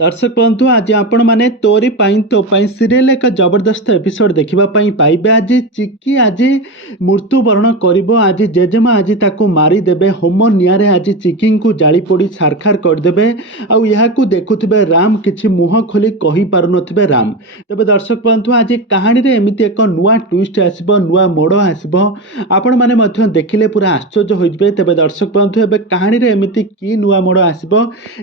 दर्शक बंधु आज आपण मैंने तोरी पाई तो पाई सीरियल एक जबरदस्त एपिसोड देखा पाइबे। आज चिकी आज मृत्युवरण कर आज जेजेमा आज ताको मारिदेवे होम निआरे आज चिकी को जाली पोड़ी छारखार करदे। आउ देखुवे राम किसी मुह खोली कही पार नुवे राम। तेज दर्शक बंधु आज कहानी रे एमती एक नुआ ट्विस्ट आसब नुआ मोड़ आसब आपण मैंने देखिले पूरा आश्चर्य हो। तेज दर्शक बंधु एवं कहानी रे एमती कि नुआ मोड़ आसब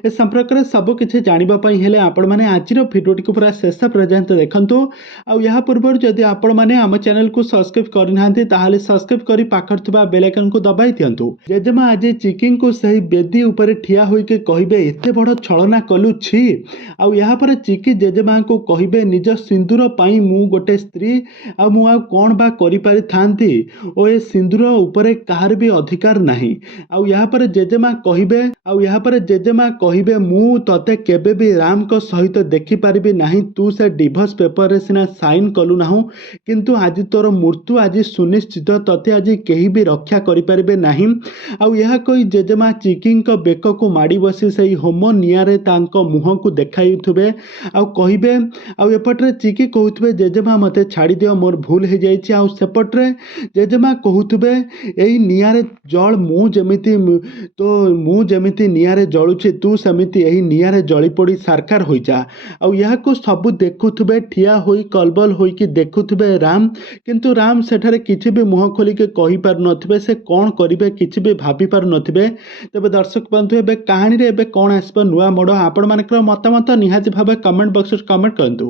ए संपर्क में सबकि जाना हेले आपण माने आज भिडियोटी को पूरा शेष पर्यंत देखंतु। आउ या पूर्व जदि आपण माने आम चैनल को सब्सक्राइब करनाहांती ताहाले सब्सक्राइब करी पाखर थिबा बेल आइकन को दबाई दियंतु। जेजेमा आज चिकिंग को सही बेदी ऊपर ठिया होई के कहिबे एते बड़ छलना कलु छी। आउ या पर चिकी जेजेमा को कहिबे निज सिंदूर पाई मु गोटे स्त्री आ मु आ कोन बा करि पारि थांती ओ ए सिंदूर ऊपर काहार भी अधिकार नाही। आउ या पर जेजेमा कहिबे मु तते केबे भी राम को सहित देखि पारिबे नाही। तू से डिवोर्स पेपर रे सिना साइन कलु नाहु किंतु आज तोर मृत्यु आज सुनिश्चित तते आज केही भी रक्षा करि पारिबे नाही। आउ यह कोई जेजेमा चिकिंग को बेक को माड़ी बसी सही होम नियारे तांको मुह को देखाइथुबे आउ कहिबे। आउ एपटरे चिकी कहउथबे जेजेमा मते छाड़ी दियो मोर भूल हे जाइछि। आउ सेपटरे जेजेमा कहउथबे एई नियारे जळ मु जेमिति नियारे जळुछि तू सेमिति एही नियारे जळी पड़ी सारकार हो जा। आउ यह को सब देखुथबे ठिया होई कलबल होई कि देखुथबे राम किंतु राम सेठारे किछि भी मुह खोली के कहि पार नथिबे से कोन करिवे किछि भी भाबी पार नथिबे। तबे दर्शक बंधु एबे कहानी रे एबे कोन आसबो नुआ मोड़ आपण मानकर मतामत निहाती भाबे कमेंट बॉक्स रे कमेंट करंतु।